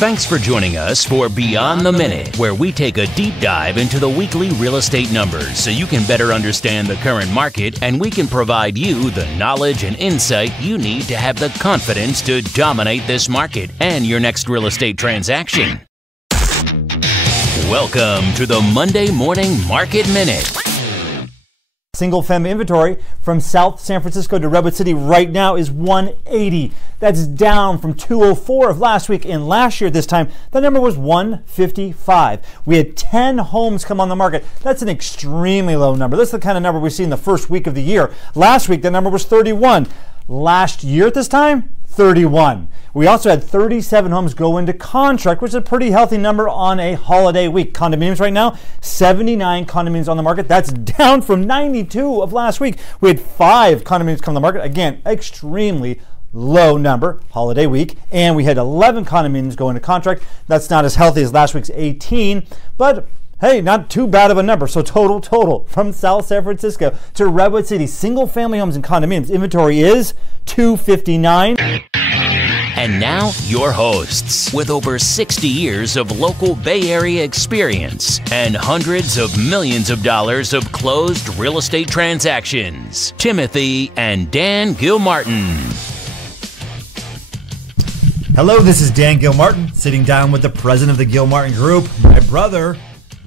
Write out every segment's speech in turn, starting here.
Thanks for joining us for Beyond the Minute, where we take a deep dive into the weekly real estate numbers so you can better understand the current market and we can provide you the knowledge and insight you need to have the confidence to dominate this market and your next real estate transaction. Welcome to the Monday Morning Market Minute. Single-family inventory from South San Francisco to Redwood City right now is 180. That's down from 204 of last week. And last year, this time, the number was 155. We had 10 homes come on the market. That's an extremely low number. That's the kind of number we see in the first week of the year. Last week, the number was 31. Last year at this time, 31. We also had 37 homes go into contract, which is a pretty healthy number on a holiday week. Condominiums right now, 79 condominiums on the market. That's down from 92 of last week. We had 5 condominiums come on the market. Again, extremely low number, holiday week. And we had 11 condominiums go into contract. That's not as healthy as last week's 18, but hey, not too bad of a number. So total from South San Francisco to Redwood City, single family homes and condominiums inventory is 259. And now, your hosts, with over 60 years of local Bay Area experience and hundreds of millions of dollars of closed real estate transactions, Timothy and Dan Gilmartin. Hello, this is Dan Gilmartin, sitting down with the president of the Gilmartin Group, my brother,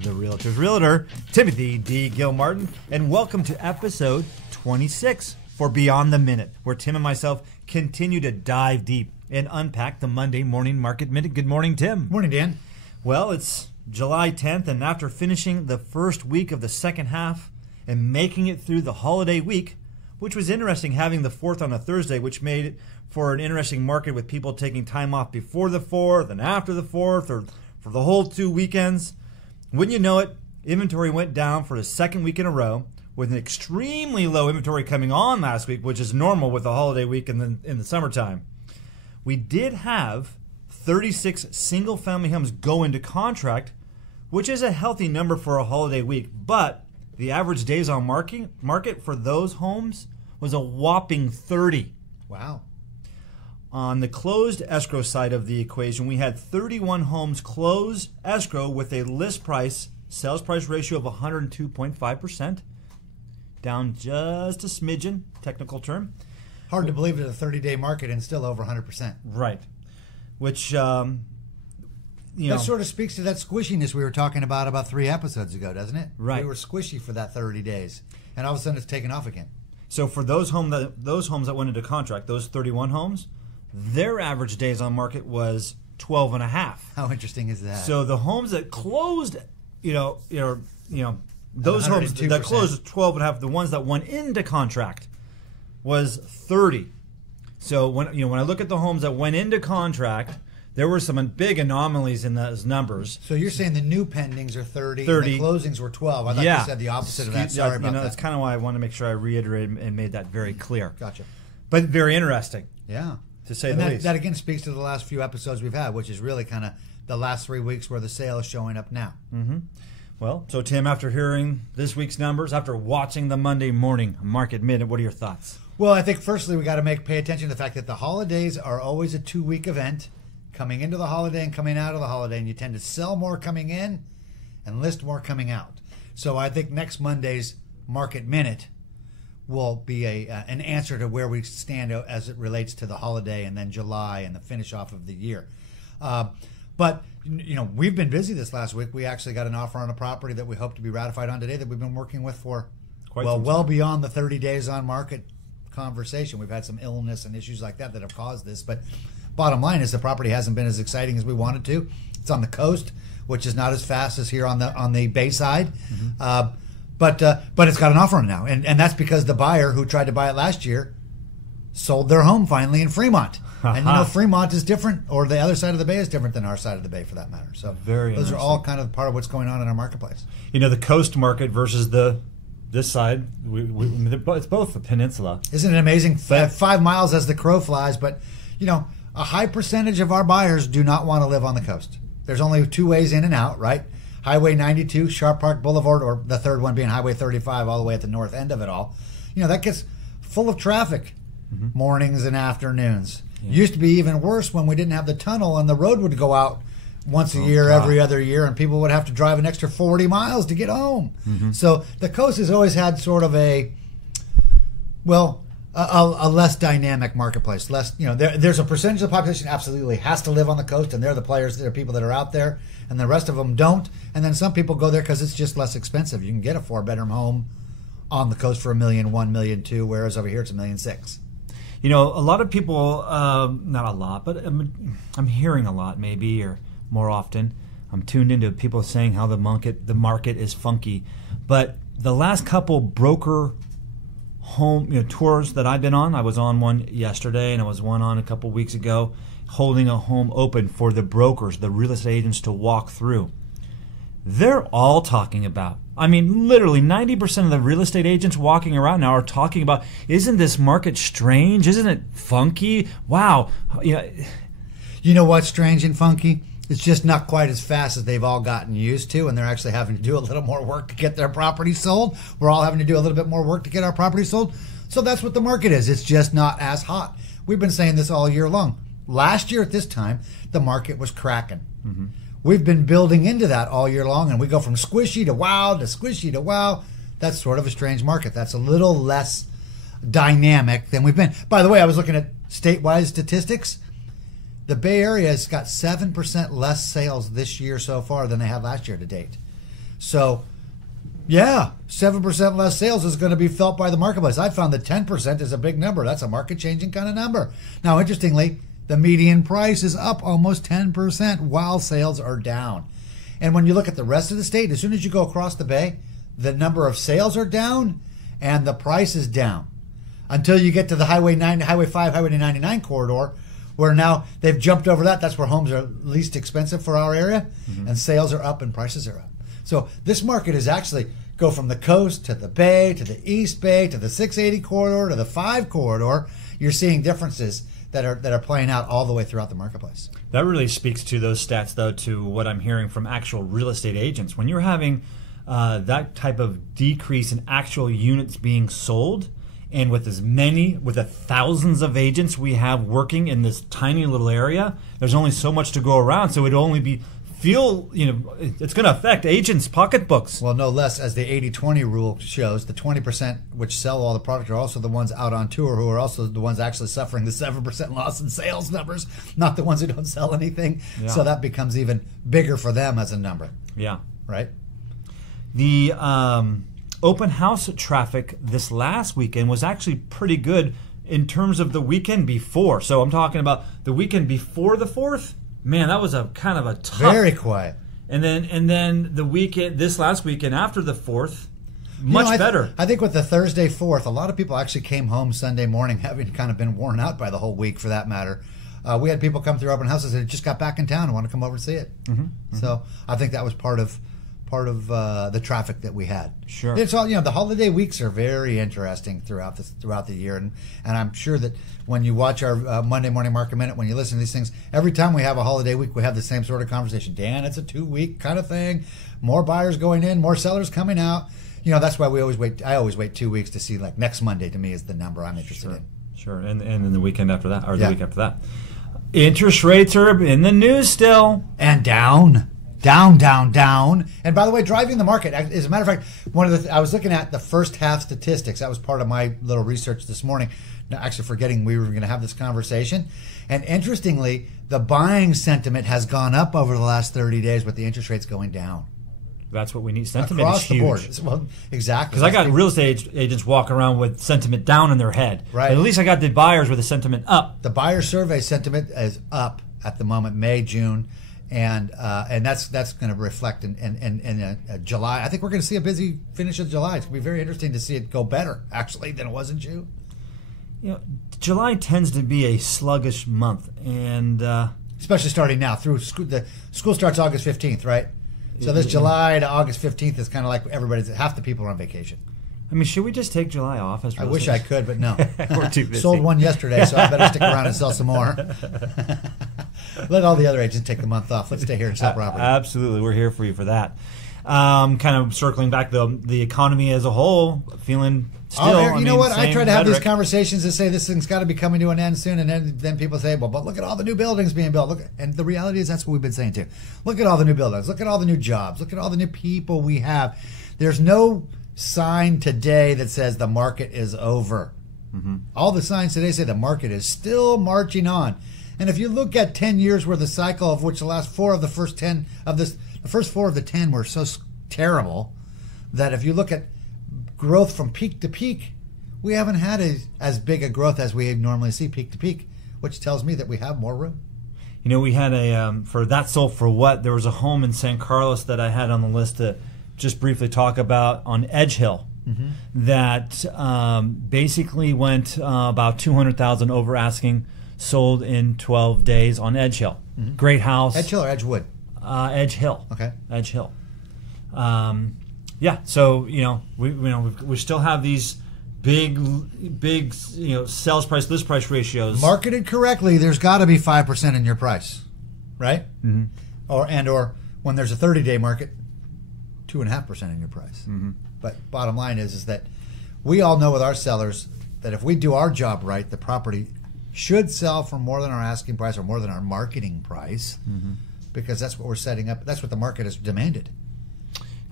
the Realtor's Realtor, Timothy D. Gilmartin, and welcome to episode 26 for Beyond the Minute, where Tim and myself continue to dive deep and unpack the Monday Morning Market Minute. Good morning, Tim. Morning, Dan. Well, it's July 10th, and after finishing the first week of the second half and making it through the holiday week, which was interesting having the 4th on a Thursday, which made it for an interesting market with people taking time off before the 4th and after the 4th or for the whole 2 weekends. Wouldn't you know it, inventory went down for the second week in a row with an extremely low inventory coming on last week, which is normal with the holiday week in the summertime. We did have 36 single-family homes go into contract, which is a healthy number for a holiday week, but the average days on market for those homes was a whopping 30. Wow. On the closed escrow side of the equation, we had 31 homes close escrow with a list price, sales price ratio of 102.5%, down just a smidgen, technical term. Hard to believe it's a 30-day market and still over 100%. Right. Which, that sort of speaks to that squishiness we were talking about 3 episodes ago, doesn't it? Right. We were squishy for that 30 days, and all of a sudden it's taken off again. So for those homes that went into contract, those 31 homes, their average days on market was 12 and a half. How interesting is that? So the homes that closed, those homes that closed 12 and a half, the ones that went into contract was 30. So when I look at the homes that went into contract, there were some big anomalies in those numbers. So you're saying the new pendings are 30 and the closings were 12. I thought you said the opposite of that. Sorry about that. That's kind of why I want to make sure I reiterated and made that very clear. Gotcha. But very interesting. Yeah. To say the least. That again speaks to the last few episodes we've had, which is really kind of the last 3 weeks where the sale is showing up now. Mm-hmm. Well, so Tim, after hearing this week's numbers, after watching the Monday Morning Market Minute, what are your thoughts? Well, I think firstly we got to pay attention to the fact that the holidays are always a 2-week event, coming into the holiday and coming out of the holiday, and you tend to sell more coming in and list more coming out. So I think next Monday's Market Minute will be an answer to where we stand as it relates to the holiday and then July and the finish off of the year. But we've been busy this last week. We actually got an offer on a property that we hope to be ratified on today that we've been working with for well beyond the 30 days on market conversation. We've had some illness and issues like that have caused this, but bottom line is the property hasn't been as exciting as we wanted to. It's on the coast, which is not as fast as here on the bay side. Mm-hmm. But it's got an offer on it now, and that's because the buyer who tried to buy it last year sold their home finally in Fremont. And Fremont is different, or the other side of the bay is different than our side of the bay for that matter. So those are all kind of part of what's going on in our marketplace. The coast market versus this side, it's both a peninsula. Isn't it amazing? 5 miles as the crow flies, but a high percentage of our buyers do not want to live on the coast. There's only 2 ways in and out, right? Highway 92, Sharp Park Boulevard, or the third one being Highway 35 all the way at the north end of it all. That gets full of traffic mornings and afternoons. Used to be even worse when we didn't have the tunnel and the road would go out once a year, every other year, and people would have to drive an extra 40 miles to get home. So the coast has always had sort of a less dynamic marketplace. Less, there's a percentage of the population absolutely has to live on the coast, and they're the players, they're people that are out there, and the rest of them don't. And then some people go there because it's just less expensive. You can get a 4-bedroom home on the coast for $1 million, $1 million, $2 million, whereas over here it's $1.6 million. A lot of people, not a lot, but I'm hearing a lot maybe, or more often, I'm tuned into people saying how the market is funky. But the last couple broker home tours that I've been on, I was on one yesterday and I was on a couple weeks ago, holding a home open for the brokers, the real estate agents to walk through. They're all talking about, literally 90% of the real estate agents walking around now are talking about, isn't this market strange? Isn't it funky? Wow. You know what's strange and funky? It's just not quite as fast as they've all gotten used to, and they're actually having to do a little more work to get their property sold. We're all having to do a little bit more work to get our property sold. So that's what the market is. It's just not as hot. We've been saying this all year long. Last year at this time, the market was cracking. We've been building into that all year long, and we go from squishy to wow to squishy to wow. That's sort of a strange market. That's a little less dynamic than we've been. By the way, I was looking at statewide statistics. The Bay Area has got 7% less sales this year so far than they had last year to date. So, 7% less sales is going to be felt by the marketplace. I found that 10% is a big number. That's a market-changing kind of number. Now, interestingly, the median price is up almost 10% while sales are down. And when you look at the rest of the state, as soon as you go across the Bay, the number of sales are down and the price is down. Until you get to the Highway 5, Highway 99 corridor, where now they've jumped over that. That's where homes are least expensive for our area, and sales are up and prices are up. So this market is actually go from the coast to the Bay, to the East Bay, to the 680 corridor, to the 5 corridor. You're seeing differences that are playing out all the way throughout the marketplace. That really speaks to those stats, though, to what I'm hearing from actual real estate agents. When you're having that type of decrease in actual units being sold, and with the thousands of agents we have working in this tiny little area, there's only so much to go around. So it'd only it's going to affect agents' pocketbooks. Well, no less, as the 80-20 rule shows, the 20% which sell all the product are also the ones out on tour, who are also the ones actually suffering the 7% loss in sales numbers, not the ones who don't sell anything. Yeah. So that becomes even bigger for them as a number. Yeah. Right? The open house traffic this last weekend was actually pretty good in terms of the weekend before. So I'm talking about the weekend before the 4th. Man, that was a kind of a tough. Very quiet. And then the weekend, this last weekend after the 4th, much better. I think with the Thursday 4th, a lot of people actually came home Sunday morning having kind of been worn out by the whole week, for that matter. We had people come through open houses that just got back in town and want to come over and see it. So I think that was part of the traffic that we had. Sure. It's all, the holiday weeks are very interesting throughout the year, and I'm sure that when you watch our Monday Morning Market Minute, when you listen to these things, every time we have a holiday week, we have the same sort of conversation. Dan, it's a 2-week kind of thing. More buyers going in, more sellers coming out. That's why we always wait. I always wait 2 weeks to see, like, next Monday to me is the number I'm interested in. Sure, and then the weekend after that, or the week after that. Interest rates are in the news still. And down. Down. And by the way, driving the market, as a matter of fact, I was looking at the first half statistics. That was part of my little research this morning. Now, actually forgetting we were going to have this conversation. And interestingly, the buying sentiment has gone up over the last 30 days with the interest rates going down. That's what we need. Sentiment across is huge. the board. Well, exactly. Because I got real estate agents walking around with sentiment down in their head. Right. But at least I got the buyers with the sentiment up. The buyer survey sentiment is up at the moment, May, June. And that's going to reflect in July. I think we're going to see a busy finish of July. It's going to be very interesting to see it go better, actually, than it was in June. July tends to be a sluggish month, and especially starting now through school. The school starts August 15th, right? So this July to August 15th is kind of like half the people are on vacation. Should we just take July off? I wish I could, but no. We're too busy. Sold one yesterday, so I better stick around and sell some more. Let all the other agents take the month off. Let's stay here and sell property. Absolutely. We're here for you for that. kind of circling back, the economy as a whole, feeling still. You know what? I try to have these rhetoric. conversations that say this thing's got to be coming to an end soon, and then people say, well, but look at all the new buildings being built. And the reality is that's what we've been saying too. Look at all the new buildings. Look at all the new jobs. Look at all the new people we have. There's no sign today that says the market is over. Mm-hmm. All the signs today say the market is still marching on. And if you look at 10 years worth of cycle, of which the last 4 of the first 10 of this, the first 4 of the 10 were so terrible that if you look at growth from peak to peak, we haven't had as big a growth as we normally see peak to peak, which tells me that we have more room. You know, we had for that sold for what? There was a home in San Carlos that I had on the list to just briefly talk about on Edge Hill. Mm-hmm. That basically went about $200,000 over asking, sold in 12 days on Edge Hill. Mm-hmm. Great house. Edge Hill or Edgewood? Edge Hill. Okay. Edge Hill. Yeah. So we still have these big sales price list price ratios. Marketed correctly, there's got to be 5% in your price, right? Mm-hmm. Or when there's a 30-day market, 2.5% in your price. Mm-hmm. But bottom line is that we all know with our sellers that if we do our job right, the property should sell for more than our asking price or more than our marketing price, mm-hmm. because that's what we're setting up. That's what the market has demanded.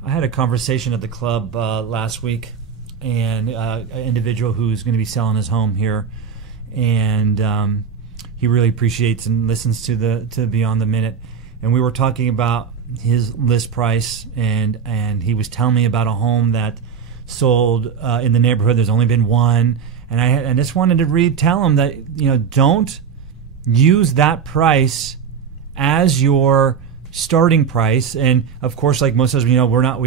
I had a conversation at the club last week, and an individual who's going to be selling his home here, and he really appreciates and listens to Beyond the Minute, and we were talking about his list price, and he was telling me about a home that sold in the neighborhood. There's only been one, and I just wanted to tell him that don't use that price as your starting price. And of course, like most of us, we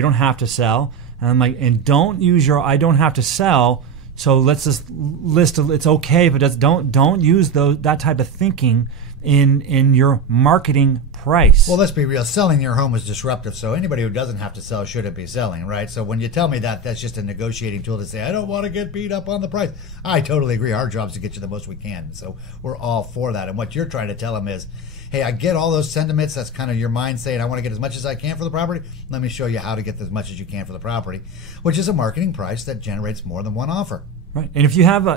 don't have to sell. And I'm like, and don't use your I don't have to sell. So let's just list. It's okay if it does. Don't use that type of thinking in your marketing price. Well, let's be real. Selling your home is disruptive, so anybody who doesn't have to sell shouldn't be selling, right? So when you tell me that, that's just a negotiating tool to say, I don't want to get beat up on the price. I totally agree. Our job is to get you the most we can, so we're all for that. And what you're trying to tell them is, hey, I get all those sentiments. That's kind of your mind saying, I want to get as much as I can for the property. Let me show you how to get as much as you can for the property, which is a marketing price that generates more than one offer. Right. And if you have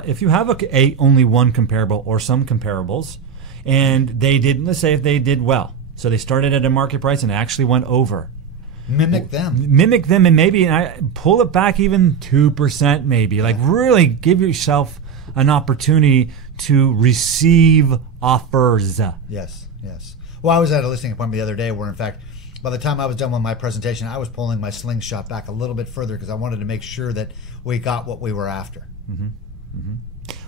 only one comparable or some comparables, and they did, let's say if they did well, so they started at a market price and actually went over. Mimic them, and maybe pull it back even 2%, maybe. Like really give yourself an opportunity to receive offers. Yes. Well, I was at a listing appointment the other day where, in fact, by the time I was done with my presentation, I was pulling my slingshot back a little bit further because I wanted to make sure that we got what we were after. Mm-hmm. Mm-hmm.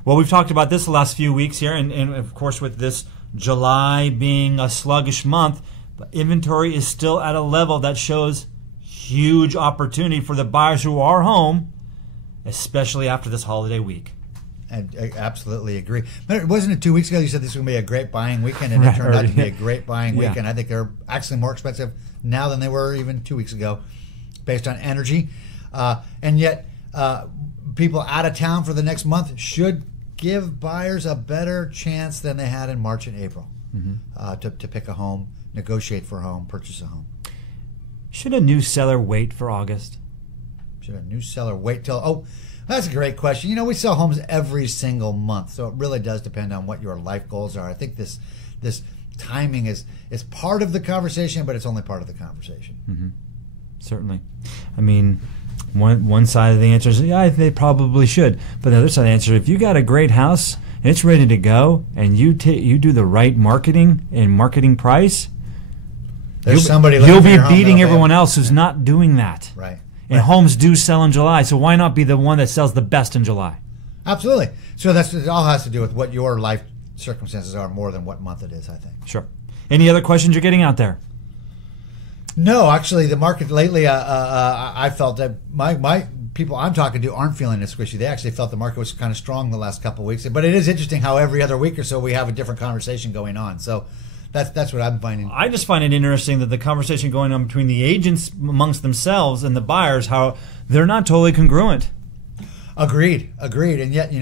Well, we've talked about this the last few weeks here, and of course with this July being a sluggish month, but inventory is still at a level that shows huge opportunity for the buyers who are home, especially after this holiday week. I absolutely agree. But wasn't it 2 weeks ago you said this was going to be a great buying weekend, and it turned out to be a great buying weekend. I think they're actually more expensive now than they were even 2 weeks ago based on energy. And yet people out of town for the next month should give buyers a better chance than they had in March and April to pick a home, negotiate for a home, purchase a home. Should a new seller wait for August? Should a new seller wait till... Oh, that's a great question. We sell homes every single month, so it really does depend on what your life goals are. I think this timing is part of the conversation, but it's only part of the conversation. Mm-hmm. Certainly. I mean, one side of the answer is, yeah, they probably should. But the other side of the answer, if you got a great house and it's ready to go, and you do the right marketing and marketing price, you'll be beating everyone else who's not doing that. Right. And homes do sell in July, so why not be the one that sells the best in July? Absolutely. So it all has to do with what your life circumstances are more than what month it is, I think. Sure. Any other questions you're getting out there? No, actually, the market lately, I felt that my people I'm talking to aren't feeling as squishy. They actually felt the market was kind of strong the last couple of weeks. But it is interesting how every other week or so we have a different conversation going on. So that's what I'm finding. I just find it interesting that the conversation going on between the agents amongst themselves and the buyers, how they're not totally congruent. Agreed. And yet,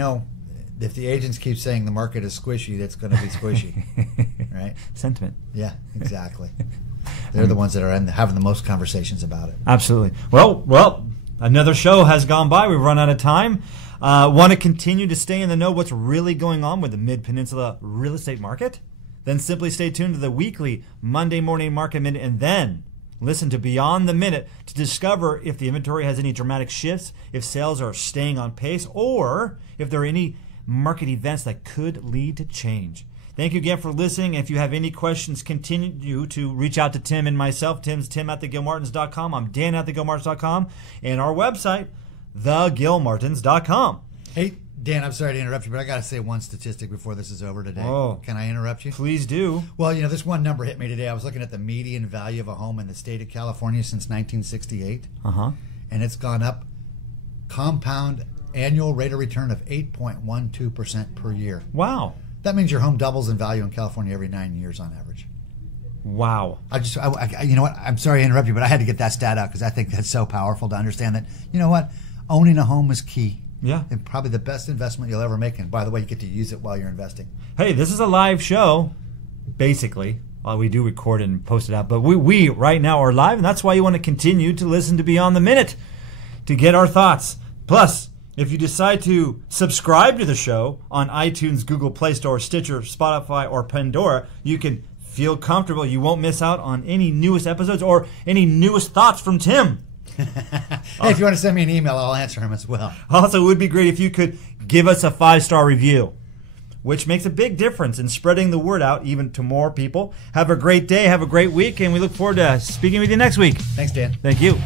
if the agents keep saying the market is squishy, that's going to be squishy, right? Sentiment. Yeah, exactly. They're the ones that are having the most conversations about it. Absolutely. Well, another show has gone by. We've run out of time. Want to continue to stay in the know what's really going on with the Mid-Peninsula real estate market? Then simply stay tuned to the weekly Monday morning market minute and then listen to Beyond the Minute to discover if the inventory has any dramatic shifts, if sales are staying on pace, or if there are any market events that could lead to change. Thank you again for listening. If you have any questions, continue to reach out to Tim and myself. Tim's tim@thegilmartins.com. I'm Dan at thegilmartins.com. And our website, thegilmartins.com. Hey, Dan, I'm sorry to interrupt you, but I got to say one statistic before this is over today. Oh. Can I interrupt you? Please do. Well, this one number hit me today. I was looking at the median value of a home in the state of California since 1968. And it's gone up compound annual rate of return of 8.12% per year. Wow. That means your home doubles in value in California every 9 years on average. Wow. You know what? I'm sorry to interrupt you, but I had to get that stat out because I think that's so powerful to understand that, you know what? Owning a home is key. Yeah. And probably the best investment you'll ever make. And by the way, you get to use it while you're investing. Hey, this is a live show, basically. We do record and post it out, but we right now are live, and that's why you want to continue to listen to Beyond the Minute to get our thoughts. Plus, if you decide to subscribe to the show on iTunes, Google Play Store, Stitcher, Spotify, or Pandora, you can feel comfortable. You won't miss out on any newest episodes or any newest thoughts from Tim. Hey, if you want to send me an email, I'll answer them as well. Also, it would be great if you could give us a 5-star review, which makes a big difference in spreading the word out even to more people. Have a great day. Have a great week, and we look forward to speaking with you next week. Thanks, Dan. Thank you.